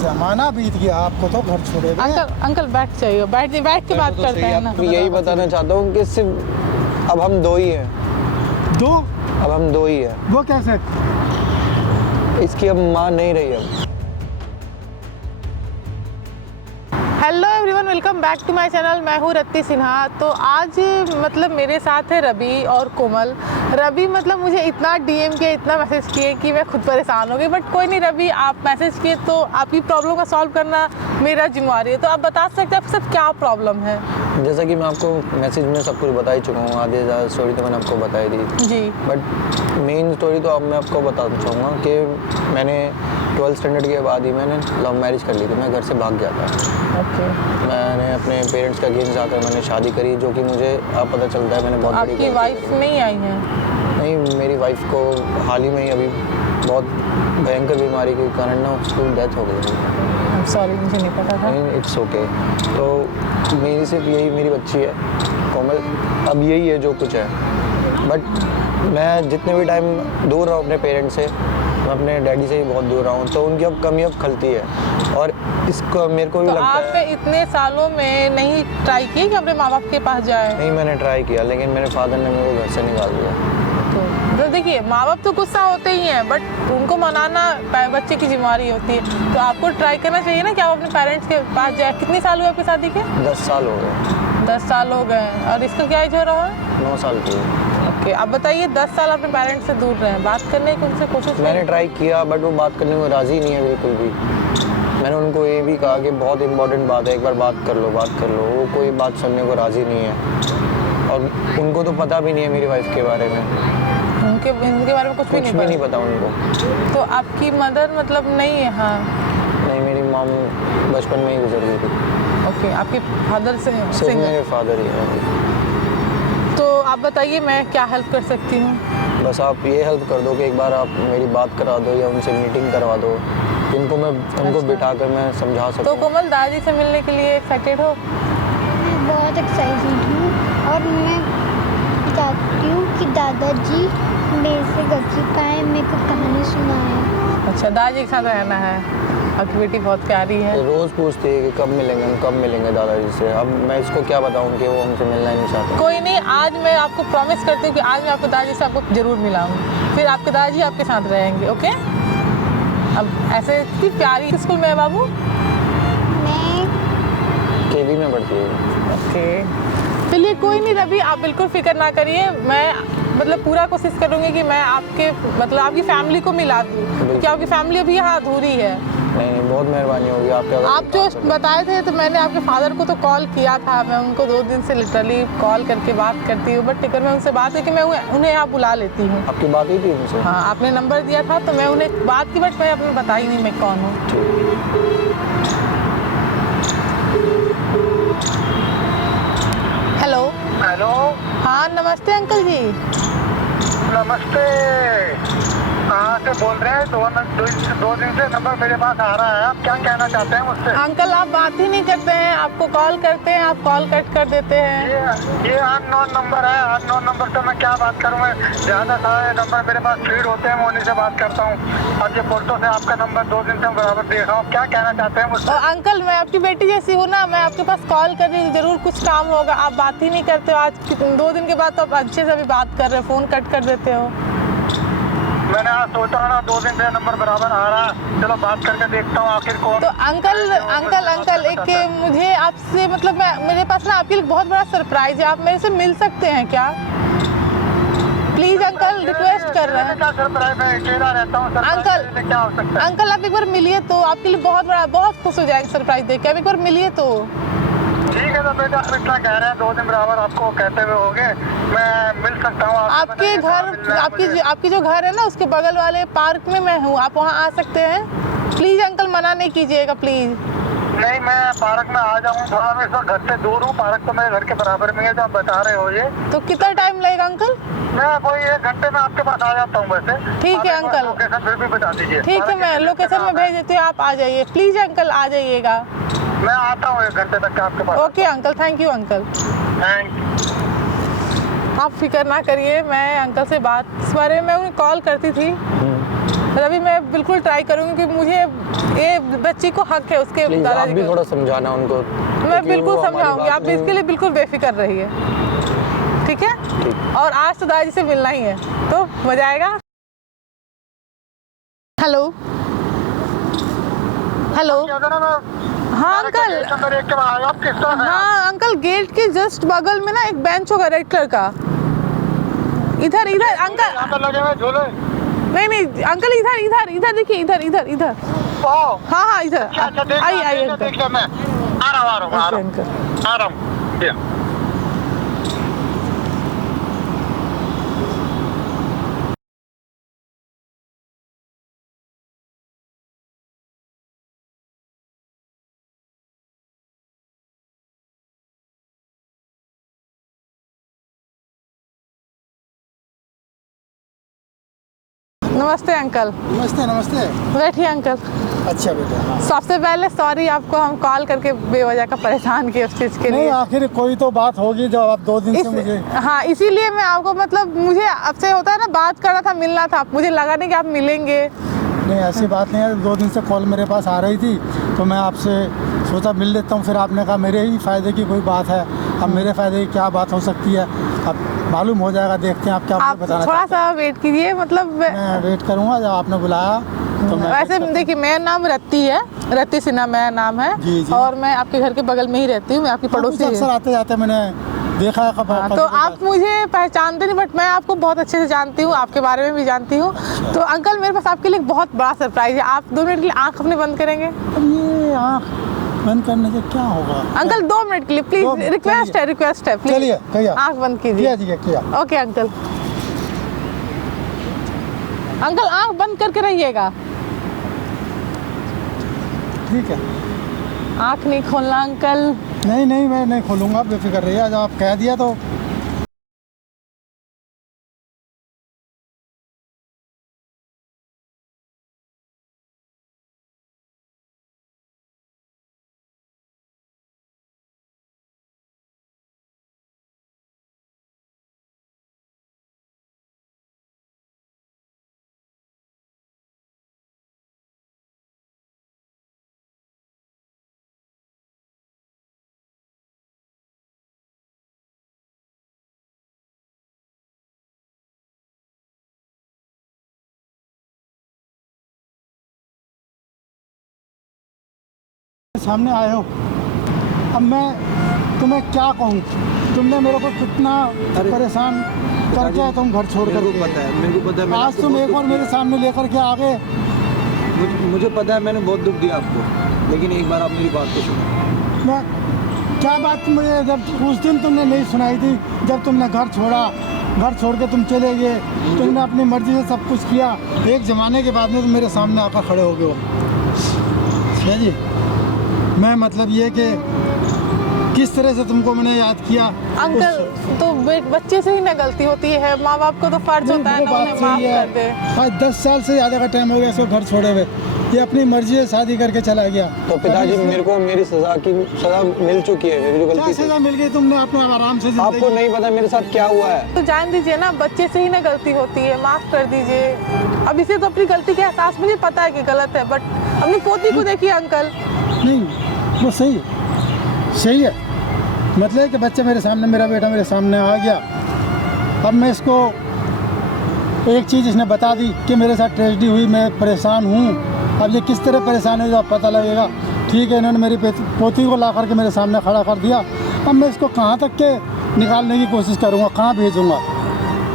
जमाना बीत गया, आपको तो घर छोड़े। अंकल बैठ जाइए, बैठ के बात करते हैं ना। यही बताना चाहता हूँ कि सिर्फ अब हम दो ही हैं। दो? अब हम दो ही हैं। वो कैसे? इसकी अब माँ नहीं रही अब। Hello everyone, welcome back to my channel. मैं हूँ रत्ती सिन्हा। तो आज मतलब मेरे साथ है रवि और कोमल। रवि मतलब मुझे इतना डीएम किया, इतना मैसेज किए कि मैं खुद परेशान हो गई। बट कोई नहीं रवि, आप मैसेज किए तो आपकी प्रॉब्लम का सॉल्व करना मेरा जिम्मेवारी है। तो आप बता सकते हैं आपके साथ क्या प्रॉब्लम है? जैसा कि मैं आपको मैसेज में सब कुछ बता ही चुका हूँ, आधे ज़्यादा स्टोरी तो मैंने आपको बताई दी जी। बट मेन स्टोरी तो अब मैं आपको बताना चाहूँगा कि मैंने 12th स्टैंडर्ड के बाद ही मैंने लव मैरिज कर ली थी। मैं घर से भाग गया था। ओके। मैंने अपने पेरेंट्स का अगेंस्ट जाकर मैंने शादी करी, जो कि मुझे अब पता चलता है मैंने बहुत बड़ी आपकी वाइफ नहीं आई है? नहीं, मेरी वाइफ को हाल ही में ही अभी बहुत भयंकर बीमारी के कारण ना उसकी डेथ हो गई। सॉरी, मुझे नहीं पता था। नहीं, इट्स ओके। तो मेरी सिर्फ यही मेरी बच्ची है कोमल, अब यही है जो कुछ है। बट मैं जितने भी टाइम दूर रहा अपने पेरेंट्स से, मैं अपने डैडी से ही बहुत दूर रहा हूँ, तो उनकी अब कमी अब खलती है। और इसको मेरे को भी तो लगता आप है इतने सालों में नहीं ट्राई किए कि अपने माँ बाप के पास जाए? नहीं, मैंने ट्राई किया लेकिन मेरे फादर ने मेरे को घर से निकाल दिया। तो देखिए, माँ बाप तो गुस्सा होते ही हैं, बट उनको मनाना बच्चे की जिम्मेवारी होती है। तो आपको ट्राई करना चाहिए ना कि आप अपने पेरेंट्स के पास जाए। कितने साल हुए आपकी शादी के? 10 साल हो गए। 10 साल हो गए। और इसका क्या एज हो रहा है? 9 साल की। ओके, आप बताइए, 10 साल अपने पेरेंट्स से दूर रहे, बात करने की उनसे कोशिश? मैंने ट्राई किया बट वो बात करने को राज़ी नहीं है बिल्कुल भी। मैंने उनको ये भी कहा कि बहुत इंपॉर्टेंट बात है, एक बार बात कर लो। वो कोई बात सुनने को राज़ी नहीं है। और उनको तो पता भी नहीं है मेरी वाइफ के बारे में। उनके बारे में कुछ भी नहीं पता उनको। तो आपकी मदर मतलब नहीं है? हाँ। नहीं, मेरी मॉम बचपन में ही गुजर गई थी। ओके, आपके फादर से? सिर्फ मेरे फादर ही हैं। तो आप बताइए, मैं क्या हेल्प कर सकती हूँ? बस आप ये हेल्प कर दो कि एक बार आप मेरी बात करा दो या उनसे मीटिंग करवा दो, जिनको मैं उनको बिठा कर मैं समझा सकूँ। तो कोमल, दादी से मिलने के लिए एक्साइटेड हो? मैं बहुत एक्साइटेड हूँ और मैं चाहती हूँ कि दादाजी मेरे से गलती पाए, मेरे को कहानी सुनाए। अच्छा, दादाजी के साथ रहना है। आपकी बेटी बहुत प्यारी है। रोज़ पूछती है कि कब मिलेंगे दादाजी से। अब मैं इसको क्या बताऊँ कि वो हमसे मिलना ही नहीं चाहते। कोई नहीं, आज मैं आपको प्रॉमिस करती हूँ कि आज मैं आपको दादाजी से आपको जरूर मिलाऊंगी। फिर आपके दादाजी आपके साथ रहेंगे। ओके? अब ऐसे इतनी प्यारी। किस स्कूल में है बाबू? मैं केवी में पढ़ती है। ओके, चलिए कोई नहीं रवि, आप बिल्कुल फिक्र ना करिए। मैं मतलब पूरा कोशिश करूँगी कि मैं आपके मतलब आपकी फैमिली को मिला दूँ, क्योंकि आपकी फैमिली अभी यहाँ अधूरी है। नहीं, बहुत मेहरबानी होगी आपके। आप जो बताए थे, तो मैंने आपके फादर को तो कॉल किया था। मैं उनको 2 दिन से लिटरली कॉल करके बात करती हूँ, बट टिकर मैं उनसे बात है कि मैं उन्हें यहाँ बुला लेती हूँ। आपकी बात ही थी उनसे? हाँ, आपने नंबर दिया था तो मैं उन्हें बात की, बट मैं अपने बताई नहीं मैं कौन हूँ। हेलो। हेलो। हाँ, नमस्ते अंकल जी। नमस्ते। कहाँ से बोल रहे हैं? 2 दिन से नंबर मेरे पास आ रहा है। आप क्या कहना चाहते हैं मुझसे? अंकल, आप बात ही नहीं करते हैं। आपको कॉल करते हैं, आप कॉल कट कर देते हैं। ये अननोन नंबर है। अननोन नंबर से मैं क्या बात करूँ? मैं ज़्यादा सारे नंबर मेरे पास फीड होते हैं, मैं उन्हीं से बात करता हूँ। अब ये फोटो से आपका नंबर 2 दिन से बराबर देख रहा हूँ। क्या कहना चाहते हैं मुझसे? अंकल, मैं आपकी बेटी जैसी हूँ ना, मैं आपके पास कॉल कर रही हूँ, जरूर कुछ काम होगा। आप बात ही नहीं करते हो। आज 2 दिन के बाद तो आप अच्छे से भी बात कर रहे हो, फ़ोन कट कर देते हो। मैंने आज सोचा ना 2 दिन से नंबर बराबर आ रहा है, चलो बात करके देखता हूँ आखिर कौन। तो अंकल एक मुझे आपसे मतलब मेरे पास ना आपके लिए बहुत बड़ा सरप्राइज है। आप मेरे से मिल सकते हैं क्या? प्लीज अंकल, रिक्वेस्ट कर रहे हैं। क्या सरप्राइज? मैं अकेला रहता हूँ। अंकल, क्या हो सकता है? अंकल आप एक बार मिलिए तो आपके लिए बहुत खुश हो जाएंगे सरप्राइज देख के। आप एक बार मिलिए तो। ठीक है तो बेटा, आप इतना कह रहे हैं, 2 दिन बराबर आपको कहते हुए हो गए, मैं मिल सकता हूँ आपके घर, आपकी जो घर है ना, उसके बगल वाले पार्क में मैं हूँ। आप वहाँ आ सकते हैं। प्लीज अंकल, मना नहीं कीजिएगा प्लीज। नहीं, मैं पार्क में आ जाऊँ, थोड़ा मैं इस वक्त घर से दूर हूँ। पार्क तो मेरे घर के बराबर में है जो आप बता रहे हो। ये तो कितना टाइम लगेगा अंकल? मैं कोई 1 घंटे में आपके पास आ जाता हूँ वैसे। ठीक है अंकल। लोकेशन फिर भी बता दीजिए। ठीक है, मैं लोकेशन में भेज देती हूँ, आप आ जाइए प्लीज अंकल, आ जाइएगा। मैं आता हूँ 1 घंटे तक आपके पास। Okay uncle, thank you uncle. Thank. आप फिक्र ना करिए, मैं अंकल से बात इस बारे में उन्हें कॉल करती थी, रवि मैं बिल्कुल ट्राई करूँगी कि मुझे ये बच्ची को हक है उसके प्लीज आप दादाजी भी को। थोड़ा समझाना उनको। मैं बिल्कुल समझाऊंगी, आप इसके लिए बिल्कुल बेफिक्र रहिए, ठीक है? ठीक। और आज तो दादाजी से मिलना ही है, तो मजा आएगा। हेलो हेलो, हाँ अंकल, हाँ अंकल, गेट के जस्ट बगल में ना एक बेंच होगा रेड कलर का, इधर इधर अंकल। लगे हुए झूले। नहीं अंकल, इधर इधर इधर देखिए, इधर इधर इधर। हाँ हाँ इधर आइए आइए अंकल। मैं आ रहा हूँ अंकल। आ रहा हूँ। नमस्ते अंकल। नमस्ते नमस्ते। बैठिए अंकल। अच्छा बेटा। सबसे पहले सॉरी, आपको हम कॉल करके बेवजह का परेशान किए उस चीज़ के नहीं, लिए। आखिर कोई तो बात होगी जो आप 2 दिन से मुझे। हाँ, इसीलिए मैं आपको, मतलब मुझे आपसे होता है ना, बात करना था, मिलना था, मुझे लगा नहीं कि आप मिलेंगे। नहीं, ऐसी बात नहीं है। 2 दिन से कॉल मेरे पास आ रही थी तो मैं आपसे सोचा मिल लेता हूँ। फिर आपने कहा मेरे ही फ़ायदे की कोई बात है। अब मेरे फ़ायदे की क्या बात हो सकती है, अब मालूम हो जाएगा। देखते हैं आप क्या आप बताना थोड़ा चाहते सा वेट कीजिए, मतलब मैं वेट करूँगा जब आपने बुलाया तो मैं वैसे देखिए, मेरा नाम रत्ती है, रत्ती सिन्हा मेरा नाम है। जी, जी। और मैं आपके घर के बगल में ही रहती हूँ, मैं आपकी पड़ोसी अक्सर हूँ। आते जाते मैंने देखा है कब। हाँ, तो आप मुझे पहचानते नहीं, बट मैं आपको बहुत अच्छे से जानती हूँ, आपके बारे में भी जानती हूँ। तो अंकल, मेरे पास आपके लिए एक बहुत बड़ा सरप्राइज है। आप 2 मिनट के लिए आँख अपने बंद करेंगे? ये आँख बंद करने से क्या होगा अंकल? 2 मिनट के लिए प्लीज, 2 मिनट, रिक्वेस्ट है, रिक्वेस्ट है, प्लीज। चलिए कहिए। आँख बंद कीजिए। किया जी किया। Okay uncle. अंकल आँख बंद करके रहिएगा, ठीक है। आँख नहीं खोलना अंकल। नहीं नहीं, मैं नहीं खोलूँगा, बेफिक्र रहिए। जब आप कह दिया तो सामने आए हो। अब मैं तुम्हें क्या कहूँ, तुमने मेरे को कितना परेशान करके तुम घर छोड़ कर मेरे को पता है। आज तुम एक और मेरे सामने लेकर के आ गए। मुझे पता है, मैंने बहुत दुख दिया आपको, लेकिन एक बार आप मेरी बात तो सुनो। मैं क्या बात मुझे जब उस दिन तुमने नहीं सुनाई थी, जब तुमने घर छोड़ा, घर छोड़ के तुम चले गए, तुमने अपनी मर्जी से सब कुछ किया। एक ज़माने के बाद में तुम मेरे सामने आकर खड़े हो गए हो। ठीक जी, मैं मतलब ये कि किस तरह से तुमको मैंने याद किया। अंकल, तो बच्चे से ही ना गलती होती है, माँ बाप को तो फर्ज होता है ना उन्हें माफ कर दे। आज 10 साल से ज़्यादा का टाइम हो गया इसको घर छोड़े हुए। ये अपनी मर्जी से शादी करके चला गया। तो पिताजी, मेरे को मेरी सजा मिल चुकी है। मेरी जो क्या गलती थी, सजा मिल गई? तुमने अपना आराम से जिंदगी- आपको नहीं पता मेरे साथ क्या हुआ है। तो जान दीजिए ना, बच्चे से ही ना गलती होती है, माफ कर दीजिए। अब इसे तो अपनी गलती का एहसास, मुझे पता है कि गलत है, बट अपनी पोती को देखिए अंकल। नहीं, वो सही है, सही है। मतलब कि बच्चा मेरे सामने, मेरा बेटा मेरे सामने आ गया। अब मैं इसको एक चीज़ इसने बता दी कि मेरे साथ ट्रेजेडी हुई, मैं परेशान हूँ। अब ये किस तरह परेशान है जब पता लगेगा। ठीक है, इन्होंने मेरी पोती को ला करके मेरे सामने खड़ा कर दिया। अब मैं इसको कहाँ तक के निकालने की कोशिश करूँगा, कहाँ भेजूँगा?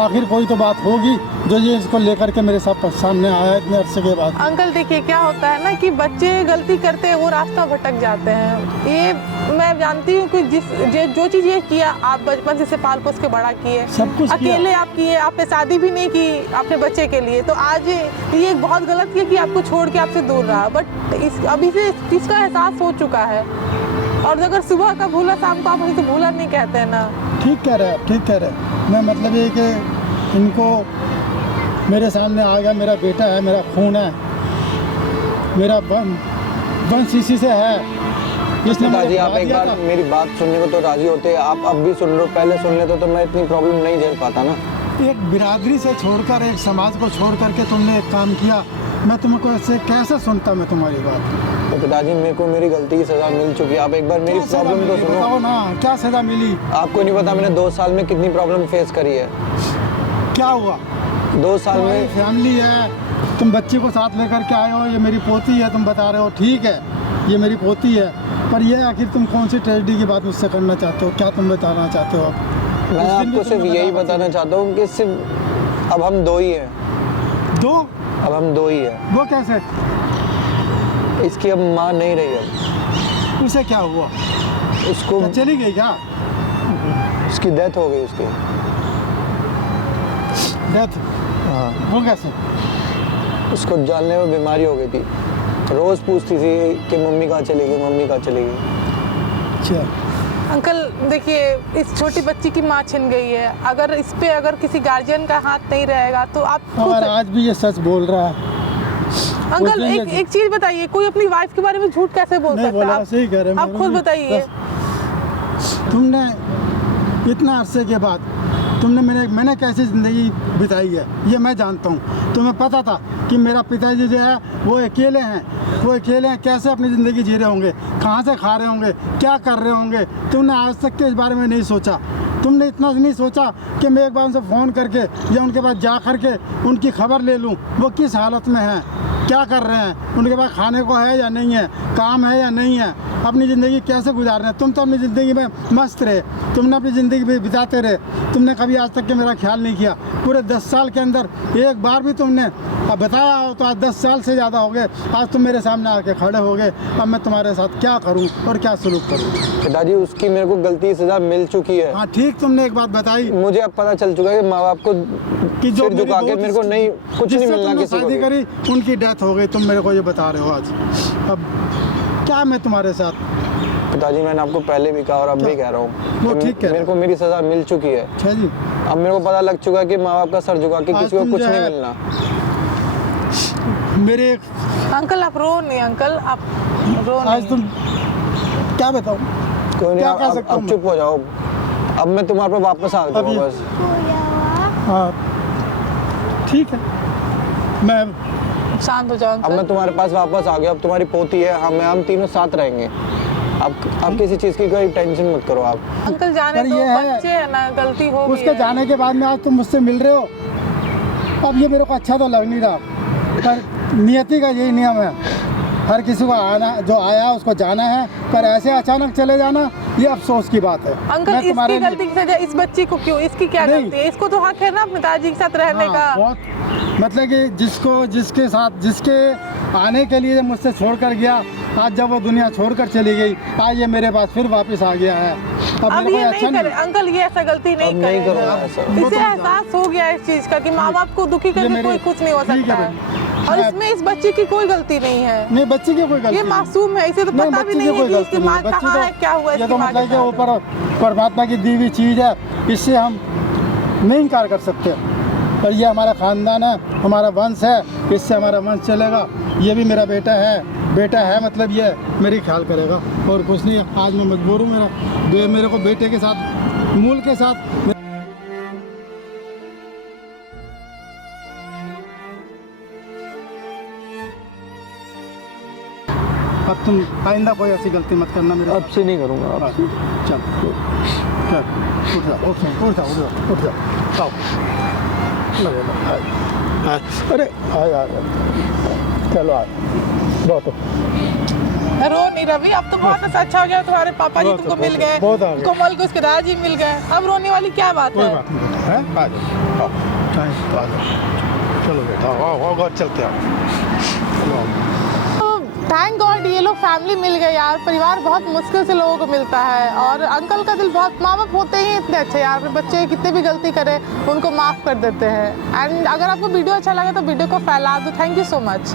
आखिर कोई तो बात होगी जो ये इसको लेकर के मेरे सामने आया इतने अरसे के बाद। अंकल देखिए, क्या होता है ना कि बच्चे गलती करते हैं, वो रास्ता भटक जाते हैं। ये मैं जानती हूँ कि जो चीज़ ये किया, आप बचपन से पाल पोस के बड़ा किए, सब कुछ अकेले किया। आप किए, आपने शादी भी नहीं की अपने बच्चे के लिए। तो आज ये बहुत गलत किया कि आपको छोड़ के आपसे दूर रहा, बट अभी से इसका एहसास हो चुका है। और अगर सुबह का भूला शाम को आप मुझे तो भूला नहीं कहते हैं ना। ठीक कह रहे हैं आप, ठीक कह रहे हैं। मैं मतलब ये कि इनको मेरे सामने आ गया, मेरा बेटा है, मेरा खून है, मेरा वंश इसी से है। इसने मुझे पिताजी, आप बता एक दिया बार था। मेरी बात सुनने को तो राजी होते। आप अब भी सुन रहे हो, पहले सुन लेते तो मैं इतनी प्रॉब्लम नहीं झेल पाता ना। एक बिरादरी से छोड़कर, एक समाज को छोड़ करके तुमने एक काम किया, मैं तुमको ऐसे कैसे सुनता मैं तुम्हारी बात। तो पिताजी मेरे को मेरी गलती की सज़ा मिल चुकी है, आप एक बार मेरी क्या सज़ा प्रॉब्लम तो मिली? बताओ सुनो। ना, क्या सज़ा मिली? आपको नहीं पता मैंने 2 साल में कितनी प्रॉब्लम फेस करी है। क्या हुआ? 2 साल तुम्हारी में फैमिली है, तुम बच्ची को साथ लेकर के आए हो, ये मेरी पोती है, तुम बता रहे हो, ठीक है ये मेरी पोती है, पर ये आखिर तुम कौन सी ट्रेजेडी की बात मुझसे करना चाहते हो? क्या तुम बताना चाहते हो? मैं उस दिन भी आपको सिर्फ तुमने यही बताया बताना चाहता हूँ कि सिर्फ अब हम 2 ही हैं। दो? अब हम 2 ही हैं। वो कैसे? इसकी अब माँ नहीं रही अब। उसे क्या हुआ? उसको क्या चली गई क्या? उसकी डेथ हो गई उसकी। डेथ? हाँ, वो कैसे? उसको जानने में बीमारी हो गई थी। रोज़ पूछती थी कि मम्मी कहाँ चली गई, मम्मी कहाँ चली गई। अच्छा, अंकल देखिए, इस छोटी बच्ची की माँ छिन गई है, अगर इस पे अगर किसी गार्जियन का हाथ नहीं रहेगा तो आप खुद और आज भी ये सच बोल रहा है। अंकल उस दिन एक ये- एक चीज बताइए, कोई अपनी वाइफ के बारे में झूठ कैसे बोल नहीं सकता है? बोला, आप सही कह रहे हैं, आप मेरे खुद भी बताइए। तुमने इतना अरसे के बाद तुमने मैंने कैसी ज़िंदगी बिताई है ये मैं जानता हूँ। तुम्हें पता था कि मेरा पिताजी जो है वो अकेले हैं, कैसे अपनी ज़िंदगी जी रहे होंगे, कहाँ से खा रहे होंगे, क्या कर रहे होंगे। तुमने आज तक के इस बारे में नहीं सोचा। तुमने इतना नहीं सोचा कि मैं एक बार उनसे फ़ोन करके या उनके पास जा करके उनकी खबर ले लूँ, वो किस हालत में हैं, क्या कर रहे हैं, उनके पास खाने को है या नहीं है, काम है या नहीं है, अपनी ज़िंदगी कैसे गुजार रहे हैं। तुम तो अपनी ज़िंदगी में मस्त रहे, तुमने अपनी ज़िंदगी में बिताते रहे, तुमने कभी आज तक के मेरा ख्याल नहीं किया। पूरे 10 साल के अंदर एक बार भी तुमने अब बताया हो तो आज 10 साल से ज़्यादा हो गए। आज तुम मेरे सामने आके खड़े हो गए, अब मैं तुम्हारे साथ क्या करूं और क्या सलूक करूं। पिताजी उसकी मेरे को गलती की सज़ा मिल चुकी है। हाँ ठीक, तुमने एक बात बताई मुझे अब पता चल चुका है कि माँ बाप को कि जो सिर झुका के मेरे को नहीं कुछ नहीं जिससे मिलना तुमने किसी को शादी भी। करी उनकी डेथ हो गई, तुम मेरे को ये बता रहे हो आज। अब क्या मैं तुम्हारे साथ? पिताजी मैंने आपको पहले भी कहा और अब भी कह रहा हूँ वो कि ठीक कह रहे मेरे को मेरी सज़ा मिल चुकी है। अच्छा जी, अब मेरे को पता लग चुका है कि माँ बाप का सर झुका के आज किसी को तुम कुछ जो नहीं है- मिलना। मेरे अंकल आप रो नहीं, अंकल आप रो आज नहीं। तुम क्या बताऊं? कोई नहीं, क्या कह सकता हूं अब मैं? चुप हो जाओ। अब मैं तुम्हारे पर वापस आ अभी- जाऊंगा बस। हाँ ठीक है, मैं शांत हो जाओ अब अंकल। मैं तुम्हारे पास वापस आ गया। अब तुम्हारी पोती है, हम तीनों साथ रहेंगे। आप किसी चीज़ की कोई टेंशन मत करो आप। अंकल जाने पर दो, ये है, बच्चे है ना, गलती हो गई उसके है। जाने के बाद में आज तुम मुझसे मिल रहे हो। अब ये मेरे को अच्छा तो लग नहीं रहा, पर नियति का यही नियम है, हर किसी को आना, जो आया उसको जाना है, पर ऐसे अचानक चले जाना ये अफसोस की बात है। अंकल मैं इसकी तुम्हारे लिए- गलती की सजा इस बच्ची को क्यों? इसकी क्या नहीं। गलती है? इसको तो हक है ना अपने पिताजी के साथ रहने हाँ, का। बहुत मतलब कि जिसके साथ जिसके आने के लिए मुझसे छोड़ कर गया, आज जब वो दुनिया छोड़कर चली गई, आज ये मेरे पास फिर वापस आ गया है। अब अब मेरे को ये अच्छा नहीं करे अंकल, ये ऐसा गलती नहीं अब नहीं करेगा। करूँगा ऐसा। वो इसे तो- एहसास हो गया इस चीज का कि माँ बाप को दुखी ये करके मेरी- कोई कुछ नहीं हो ठीक है सकता भाई। है। और मैं- इसमें इस बच्चे की कोई गलती नहीं है। नहीं, बच्चे की कोई गलती ये नहीं। मासूम है, इसे तो नहीं, पता भी बच्चे नहीं की है कोई कि गलती इसकी नहीं माँ है। बच्चे कहाँ तो- है, क्या हुआ ये इसकी तो माँ के मतलब कि साथ। ऊपर परमात्मा की दी हुई चीज़ है, इससे हम नहीं इनकार कर सकते। पर ये हमारा खानदान है, हमारा वंश है, इससे हमारा वंश चलेगा। ये भी मेरा बेटा है मतलब ये मेरी ख्याल करेगा और कुछ नहीं। आज मैं मजबूर हूँ, मेरे को बेटे के साथ, मूल के साथ। अब तुम आइंदा कोई ऐसी गलती मत करना मेरे अब से नहीं करूँगा। हाँ, चल उठ जा, उठ जा आओ। अरे आ यार, चलो आ, बहुत रो नहीं रवि, अब तो बहुत अच्छा हो गया, तुम्हारे पापा जी बहुत तुमको है, मिल गए, बहुत आ गए। कोमल को उसके दादाजी मिल गए, अब रोने वाली क्या बात कोई है? बात नहीं बेटा, है आ जाओ, आओ, चाहे तो आ जाओ, चलो बेटा आओ घर चलते आओ, चलो आओ। थैंक गॉड ये लोग फैमिली मिल गए यार। परिवार बहुत मुश्किल से लोगों को मिलता है और अंकल का दिल बहुत, माँ बाप होते ही इतने अच्छे यार, अपने बच्चे कितने भी गलती करे उनको माफ़ कर देते हैं। एंड अगर आपको वीडियो अच्छा लगा तो वीडियो को फैला दो। Thank you so much.